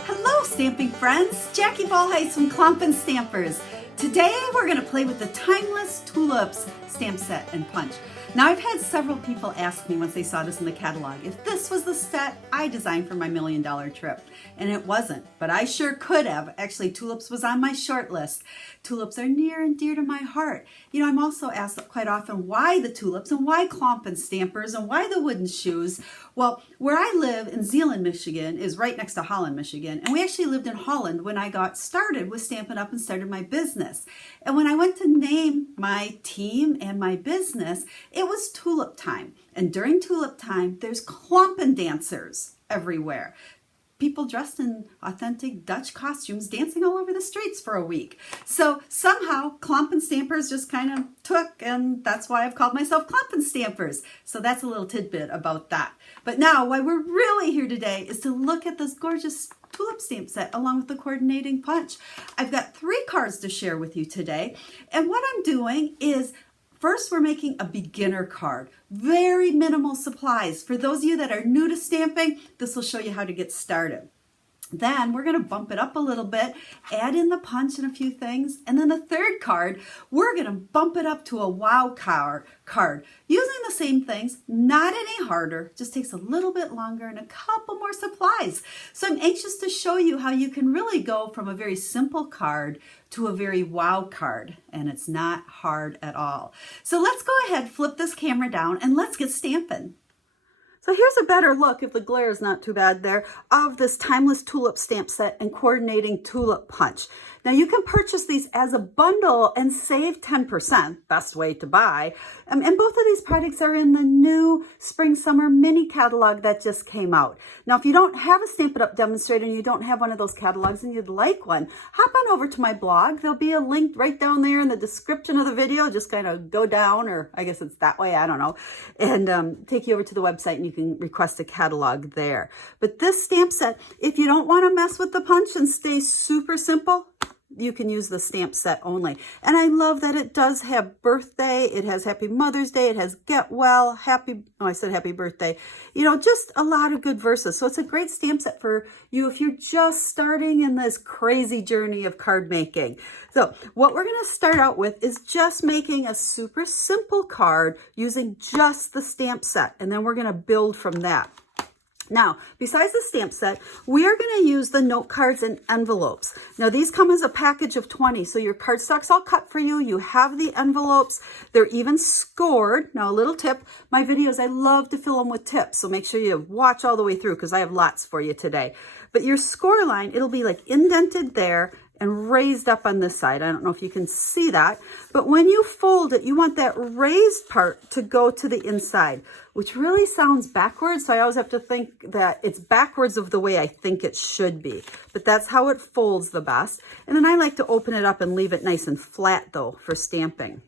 Hello stamping friends, Jackie Bolhuis from Klompen Stampers. Today we're going to play with the Timeless Tulips stamp set and punch. Now I've had several people ask me once they saw this in the catalog if this was the set I designed for my $1 million trip. And it wasn't, but I sure could have. Actually, tulips was on my short list. Tulips are near and dear to my heart. You know, I'm also asked quite often why the tulips and why Klompen stampers and why the wooden shoes. Well, where I live in Zeeland, Michigan is right next to Holland, Michigan. And we actually lived in Holland when I got started with Stampin' Up and started my business. And when I went to name my team and my business, it was tulip time. And during tulip time, there's Klompen dancers everywhere. People dressed in authentic Dutch costumes dancing all over the streets for a week. So somehow Klompen Stampers just kind of took, and that's why I've called myself Klompen Stampers. So that's a little tidbit about that. But now why we're really here today is to look at this gorgeous tulip stamp set along with the coordinating punch. I've got 3 cards to share with you today. And what I'm doing is first, we're making a beginner card. Very minimal supplies. For those of you that are new to stamping, this will show you how to get started. Then we're going to bump it up a little bit, add in the punch and a few things. And then the 3rd card, we're going to bump it up to a wow card. Using the same things, not any harder, just takes a little bit longer and a couple more supplies. So I'm anxious to show you how you can really go from a very simple card to a very wow card. And it's not hard at all. So let's go ahead, flip this camera down, and let's get stamping. So here's a better look, if the glare is not too bad there, of this Timeless Tulip stamp set and coordinating tulip punch. Now you can purchase these as a bundle and save 10%, best way to buy. And both of these products are in the new Spring Summer mini catalog that just came out. Now if you don't have a Stampin' Up demonstrator and you don't have one of those catalogs and you'd like one, hop on over to my blog. There'll be a link right down there in the description of the video. Just kind of go down, or I guess it's that way, I don't know, and take you over to the website and you can request a catalog there. But this stamp set, if you don't want to mess with the punch and stay super simple, you can use the stamp set only. And I love that it does have birthday, it has Happy Mother's Day, it has Get Well, I said Happy Birthday. You know, just a lot of good verses. So it's a great stamp set for you if you're just starting in this crazy journey of card making. So what we're going to start out with is just making a super simple card using just the stamp set. And then we're going to build from that. Now, besides the stamp set, we are going to use the note cards and envelopes. Now, these come as a package of 20, so your cardstock's all cut for you. You have the envelopes. They're even scored. Now, a little tip, my videos, I love to fill them with tips, so make sure you watch all the way through because I have lots for you today. But your score line, it'll be like indented there and raised up on this side. I don't know if you can see that, but when you fold it, you want that raised part to go to the inside, which really sounds backwards. So I always have to think that it's backwards of the way I think it should be, but that's how it folds the best. And then I like to open it up and leave it nice and flat though for stamping.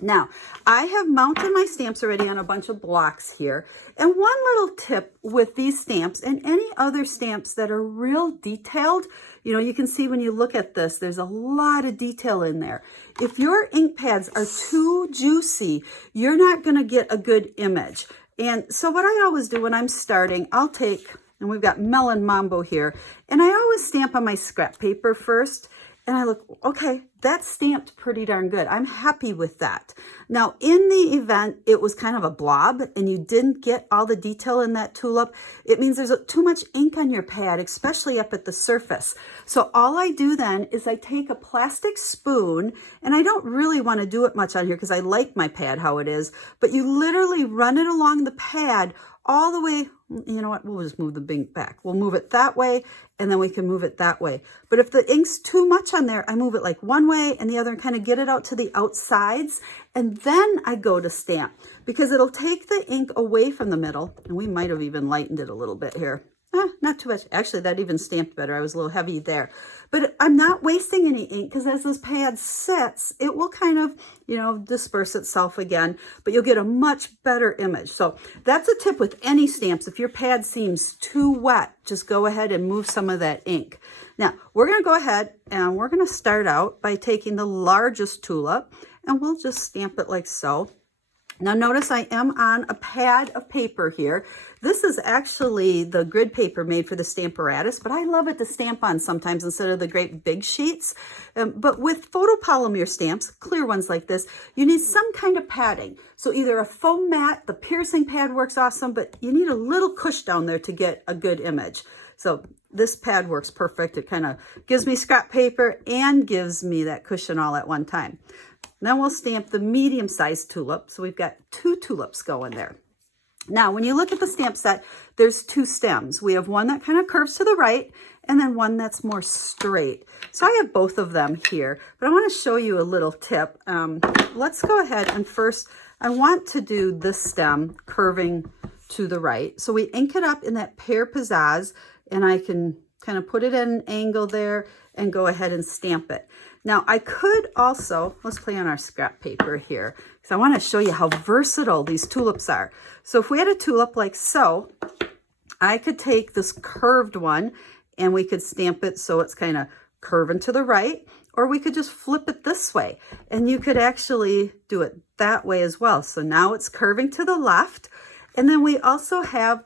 Now, I have mounted my stamps already on a bunch of blocks here. And one little tip with these stamps and any other stamps that are real detailed, you know, you can see when you look at this, there's a lot of detail in there. If your ink pads are too juicy, you're not going to get a good image. And so what I always do when I'm starting, I'll take, and we've got Melon Mambo here, and I always stamp on my scrap paper first. And I look, okay, that's stamped pretty darn good. I'm happy with that. Now, in the event, it was kind of a blob and you didn't get all the detail in that tulip, it means there's too much ink on your pad, especially up at the surface. So all I do then is I take a plastic spoon, and I don't really want to do it much on here because I like my pad how it is, but you literally run it along the pad all the way. You know what, we'll just move the ink back. We'll move it that way, and then we can move it that way. But if the ink's too much on there, I move it like one way and the other and kind of get it out to the outsides. And then I go to stamp because it'll take the ink away from the middle. And we might have even lightened it a little bit here. Not too much. Actually, that even stamped better. I was a little heavy there. But I'm not wasting any ink because as this pad sits, it will kind of, you know, disperse itself again, but you'll get a much better image. So that's a tip with any stamps. If your pad seems too wet, just go ahead and move some of that ink. Now, we're going to go ahead and we're going to start out by taking the largest tulip, and we'll just stamp it like so. Now notice I am on a pad of paper here. This is actually the grid paper made for the Stamparatus, but I love it to stamp on sometimes instead of the great big sheets. But with photopolymer stamps, clear ones like this, you need some kind of padding. So either a foam mat, the piercing pad works awesome, but you need a little cush down there to get a good image. So this pad works perfect. It kind of gives me scrap paper and gives me that cushion all at one time. Then we'll stamp the medium-sized tulip. So we've got 2 tulips going there. Now, when you look at the stamp set, there's 2 stems. We have one that kind of curves to the right and then one that's more straight. So I have both of them here, but I want to show you a little tip. Let's go ahead and first, I want to do this stem curving to the right. So we ink it up in that pear pizzazz, and I can kind of put it at an angle there and go ahead and stamp it. Now I could also, let's play on our scrap paper here, because I want to show you how versatile these tulips are. So if we had a tulip like so, I could take this curved one and we could stamp it so it's kind of curving to the right, or we could just flip it this way and you could actually do it that way as well. So now it's curving to the left. And then we also have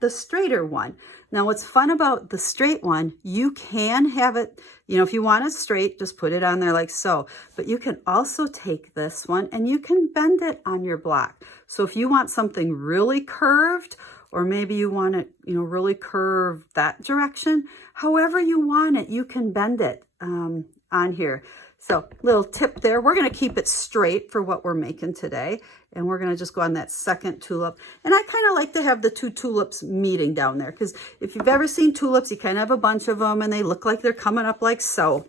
the straighter one. Now what's fun about the straight one, you can have it, you know, if you want it straight, just put it on there like so. But you can also take this one and you can bend it on your block. So if you want something really curved, or maybe you want it, you know, really curved that direction, however you want it, you can bend it on here. So little tip there, we're going to keep it straight for what we're making today. And we're going to just go on that second tulip. And I kind of like to have the 2 tulips meeting down there, because if you've ever seen tulips, you kind of have a bunch of them and they look like they're coming up like so.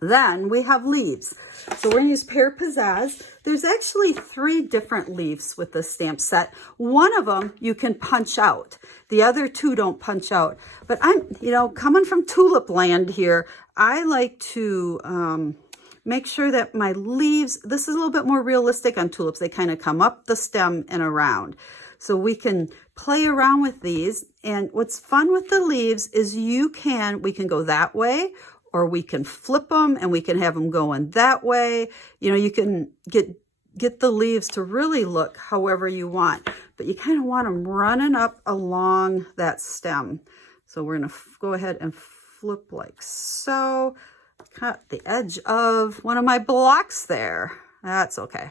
Then we have leaves. So we're going to use pear pizzazz. There's actually 3 different leaves with this stamp set. One of them you can punch out. The other 2 don't punch out. But I'm, you know, coming from tulip land here, I like to make sure that my leaves, this is a little bit more realistic on tulips. They kind of come up the stem and around. So we can play around with these. And what's fun with the leaves is we can go that way, or we can flip them and we can have them going that way. You know, you can get the leaves to really look however you want, but you kind of want them running up along that stem. So we're going to go ahead and flip like so. Cut the edge of one of my blocks there. That's okay.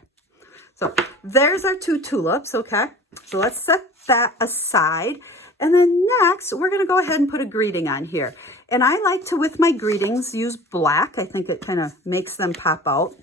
So there's our 2 tulips, okay? So let's set that aside. And then next, we're going to go ahead and put a greeting on here. And I like to, with my greetings, use black. I think it kind of makes them pop out.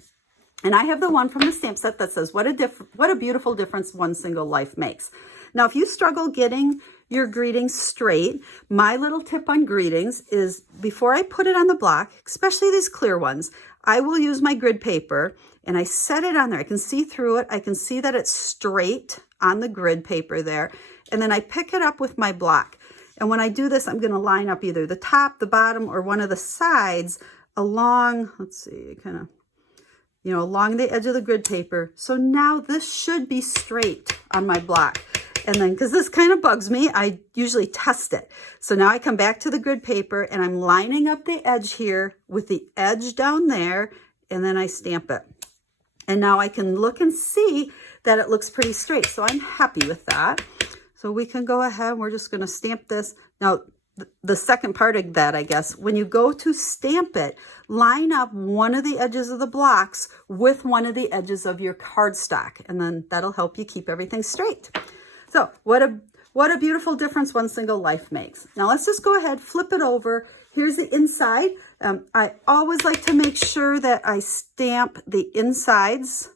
And I have the one from the stamp set that says, what a beautiful difference one single life makes. Now, if you struggle getting your greetings straight, my little tip on greetings is before I put it on the block, especially these clear ones, I will use my grid paper and I set it on there. I can see through it. I can see that it's straight on the grid paper there. And then I pick it up with my block. And when I do this, I'm going to line up either the top, the bottom, or one of the sides along, let's see, kind of, you know, along the edge of the grid paper. So now this should be straight on my block. And then, because this kind of bugs me, I usually test it. So now I come back to the grid paper and I'm lining up the edge here with the edge down there, and then I stamp it. And now I can look and see that it looks pretty straight. So I'm happy with that. So we can go ahead, we're just going to stamp this. Now, the second part of that, I guess, when you go to stamp it, line up one of the edges of the blocks with one of the edges of your cardstock, and then that'll help you keep everything straight. So what a beautiful difference one single life makes. Now let's just go ahead, flip it over. Here's the inside. I always like to make sure that I stamp the insides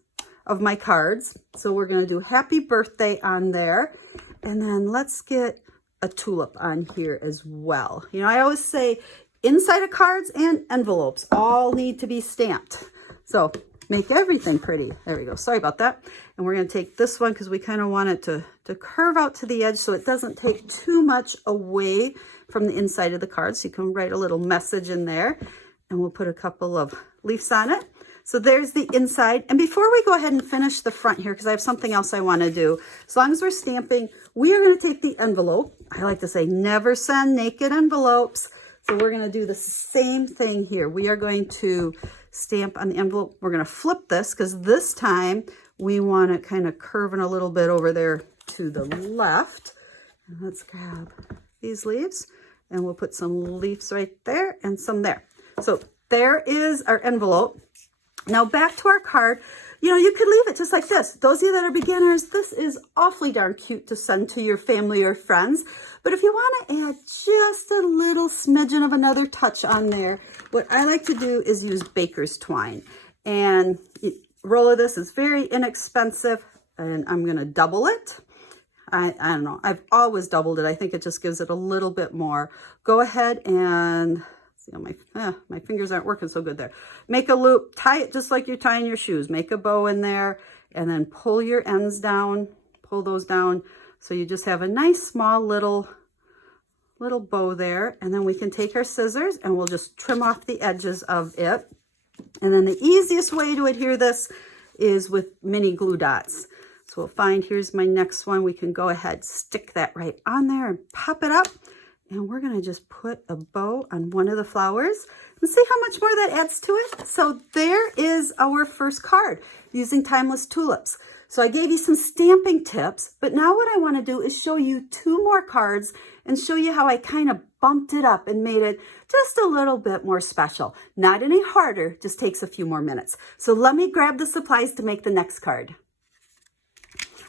of my cards. So we're going to do happy birthday on there. And then let's get a tulip on here as well. You know, I always say inside of cards and envelopes all need to be stamped. So make everything pretty. There we go. Sorry about that. And we're going to take this one because we kind of want it to curve out to the edge so it doesn't take too much away from the inside of the card. So you can write a little message in there, and we'll put a couple of leaves on it. So there's the inside. And before we go ahead and finish the front here, because I have something else I want to do, as long as we're stamping, we are going to take the envelope. I like to say never send naked envelopes. So we're going to do the same thing here. We are going to stamp on the envelope. We're going to flip this because this time we want it kind of curving a little bit over there to the left. And let's grab these leaves and we'll put some leaves right there and some there. So there is our envelope. Now back to our card. You know, you could leave it just like this. Those of you that are beginners, this is awfully darn cute to send to your family or friends. But if you want to add just a little smidgen of another touch on there, what I like to do is use baker's twine. And roll of this is very inexpensive, and I'm going to double it. I don't know. I've always doubled it. I think it just gives it a little bit more. Go ahead and see how my fingers aren't working so good there. Make a loop, tie it just like you're tying your shoes. Make a bow in there and then pull your ends down, pull those down. So you just have a nice small little bow there. And then we can take our scissors and we'll just trim off the edges of it. And then the easiest way to adhere this is with mini glue dots. So we'll find, here's my next one. We can go ahead, stick that right on there and pop it up. And we're going to just put a bow on one of the flowers and see how much more that adds to it. So there is our first card using Timeless Tulips. So I gave you some stamping tips, but now what I want to do is show you 2 more cards and show you how I kind of bumped it up and made it just a little bit more special. Not any harder, just takes a few more minutes. So let me grab the supplies to make the next card.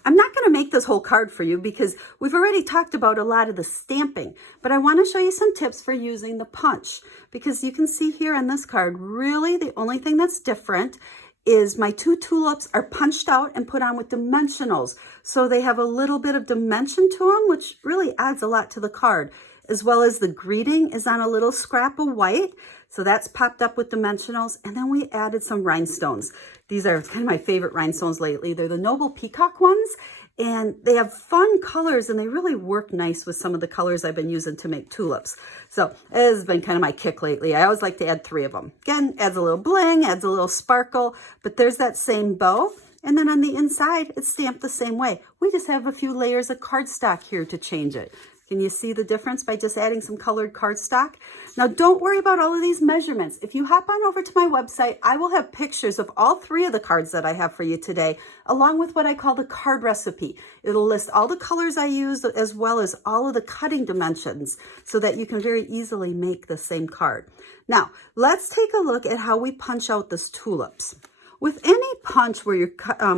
I'm not going to make this whole card for you because we've already talked about a lot of the stamping, but I want to show you some tips for using the punch, because you can see here on this card, really the only thing that's different is my 2 tulips are punched out and put on with dimensionals. So they have a little bit of dimension to them, which really adds a lot to the card, as well as the greeting is on a little scrap of white. So that's popped up with dimensionals. And then we added some rhinestones. These are kind of my favorite rhinestones lately. They're the Noble Peacock ones, and they have fun colors and they really work nice with some of the colors I've been using to make tulips. So it has been kind of my kick lately. I always like to add 3 of them. Again, adds a little bling, adds a little sparkle, but there's that same bow. And then on the inside, it's stamped the same way. We just have a few layers of cardstock here to change it. Can you see the difference by just adding some colored cardstock? Now, don't worry about all of these measurements. If you hop on over to my website, I will have pictures of all 3 of the cards that I have for you today, along with what I call the card recipe. It'll list all the colors I used, as well as all of the cutting dimensions, so that you can very easily make the same card. Now, let's take a look at how we punch out this tulips. With any punch where you're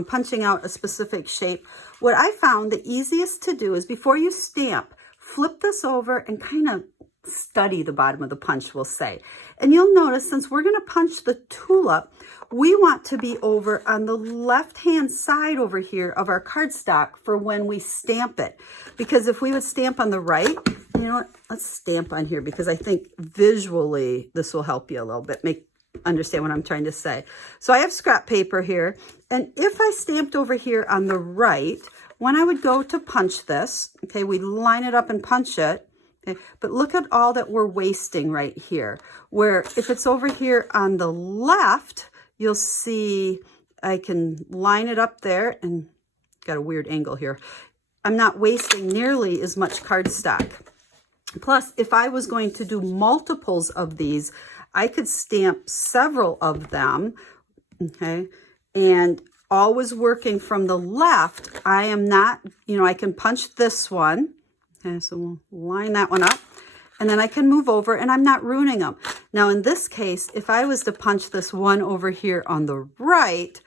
punching out a specific shape, what I found the easiest to do is before you stamp, flip this over and kind of study the bottom of the punch, we'll say. And you'll notice, since we're going to punch the tulip, we want to be over on the left-hand side over here of our cardstock for when we stamp it. Because if we would stamp on the right, you know what, let's stamp on here, because I think visually this will help you a little bit, understand what I'm trying to say. So I have scrap paper here, and if I stamped over here on the right, when I would go to punch this, okay, we line it up and punch it, okay, but look at all that we're wasting right here, where if it's over here on the left, you'll see I can line it up there, and got a weird angle here. I'm not wasting nearly as much cardstock. Plus, if I was going to do multiples of these, I could stamp several of them, okay, and always working from the left. I am not, I can punch this one. Okay, so we'll line that one up, and then I can move over, and I'm not ruining them. Now, in this case, if I was to punch this one over here on the right,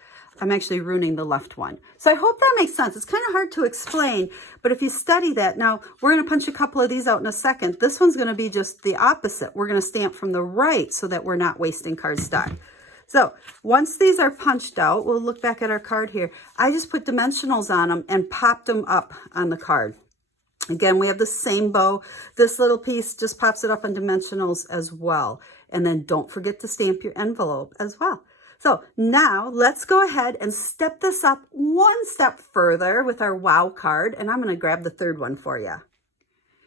I'm actually ruining the left one. So I hope that makes sense. It's kind of hard to explain, but if you study that, now we're going to punch a couple of these out in a second. This one's going to be just the opposite. We're going to stamp from the right so that we're not wasting cardstock. So once these are punched out, we'll look back at our card here. I just put dimensionals on them and popped them up on the card. Again, we have the same bow. This little piece just pops it up on dimensionals as well. And then don't forget to stamp your envelope as well. So now let's go ahead and step this up one step further with our wow card. And I'm going to grab the 3rd one for you.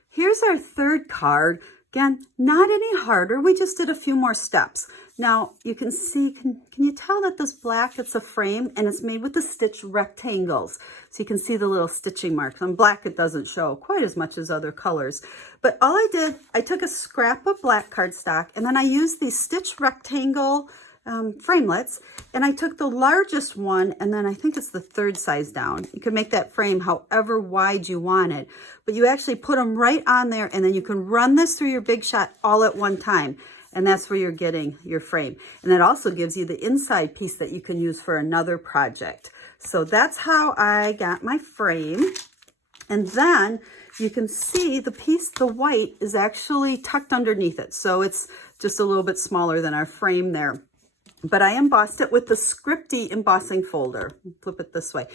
Here's our 3rd card. Again, not any harder. We just did a few more steps. Now you can see, can you tell that this black, it's a frame and it's made with the stitch rectangles. So you can see the little stitching marks. On black, it doesn't show quite as much as other colors. But all I did, I took a scrap of black cardstock and then I used these stitch rectangle framelits, and I took the largest one, and then I think it's the third size down. You can make that frame however wide you want it, but you actually put them right on there, and then you can run this through your Big Shot all at one time, and that's where you're getting your frame. And that also gives you the inside piece that you can use for another project. So that's how I got my frame. And then you can see the piece, the white, is actually tucked underneath it. So it's just a little bit smaller than our frame there. But I embossed it with the Scripty embossing folder. Flip it this way.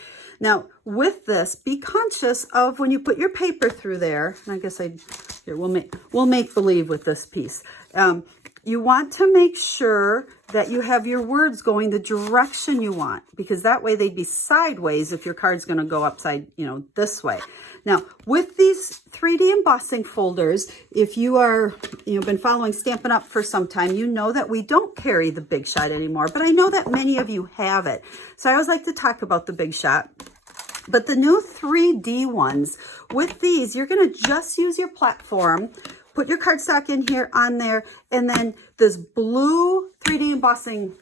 Now, with this, be conscious of when you put your paper through there. And I guess here, we'll make believe with this piece. You want to make sure that you have your words going the direction you want, because that way they'd be sideways if your card's going to go upside, this way. Now, with these 3D embossing folders, if you are, been following Stampin' Up! For some time, you know that we don't carry the Big Shot anymore, but I know that many of you have it. So I always like to talk about the Big Shot. But the new 3D ones, with these, you're going to just use your platform, put your cardstock in here on there, and then this blue 3D embossing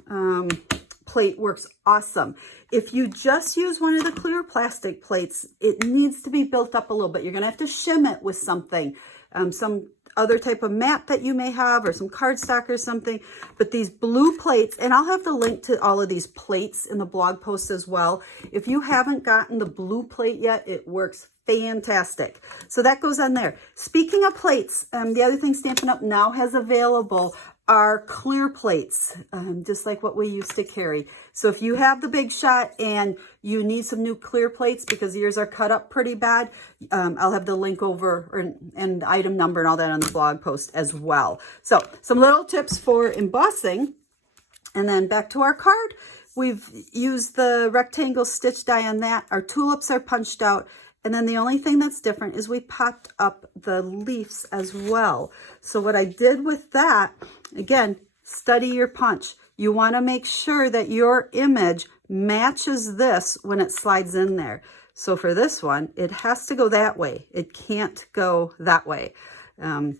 plate works awesome. If you just use one of the clear plastic plates, it needs to be built up a little bit. You're going to have to shim it with something, some other type of mat that you may have, or some cardstock or something. But these blue plates, and I'll have the link to all of these plates in the blog post as well. If you haven't gotten the blue plate yet, it works fantastic. So that goes on there. Speaking of plates, the other thing Stampin' Up! Now has available are clear plates, just like what we used to carry. So if you have the Big Shot and you need some new clear plates because yours are cut up pretty bad, I'll have the link over and the item number and all that on the blog post as well. So some little tips for embossing. And then back to our card. We've used the rectangle stitch die on that. Our tulips are punched out. And then the only thing that's different is we popped up the leaves as well. So what I did with that, again, study your punch. You want to make sure that your image matches this when it slides in there. So for this one, it has to go that way. It can't go that way. And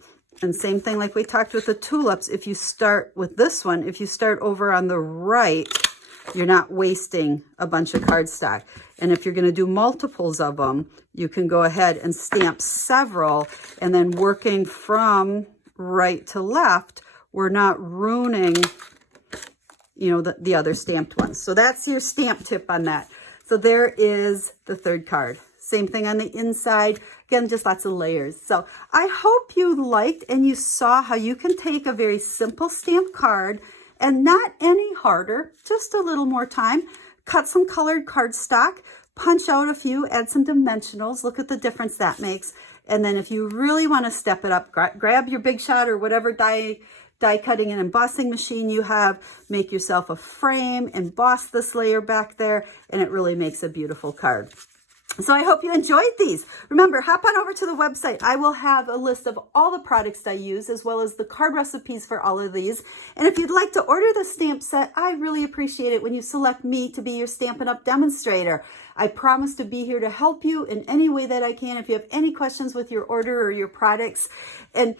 same thing like we talked with the tulips. If you start with this one, if you start over on the right, you're not wasting a bunch of cardstock. And if you're going to do multiples of them, you can go ahead and stamp several, and then working from right to left, we're not ruining, the other stamped ones. So that's your stamp tip on that. So there is the third card. Same thing on the inside. Again, just lots of layers. So I hope you liked and you saw how you can take a very simple stamp card and not any harder, just a little more time. Cut some colored cardstock, punch out a few, add some dimensionals, look at the difference that makes. And then if you really want to step it up, grab your Big Shot or whatever die cutting and embossing machine you have, make yourself a frame, emboss this layer back there, and it really makes a beautiful card. So I hope you enjoyed these. Remember, hop on over to the website. I will have a list of all the products I use, as well as the card recipes for all of these. And if you'd like to order the stamp set, I really appreciate it when you select me to be your Stampin' Up! Demonstrator. I promise to be here to help you in any way that I can if you have any questions with your order or your products. And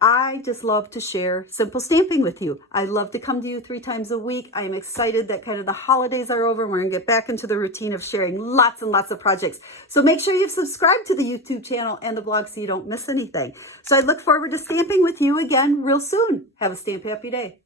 I just love to share simple stamping with you. I love to come to you 3 times a week. I am excited that kind of the holidays are over and we're going to get back into the routine of sharing lots and lots of projects. So make sure you've subscribed to the YouTube channel and the blog so you don't miss anything. So I look forward to stamping with you again real soon. Have a stamp happy day.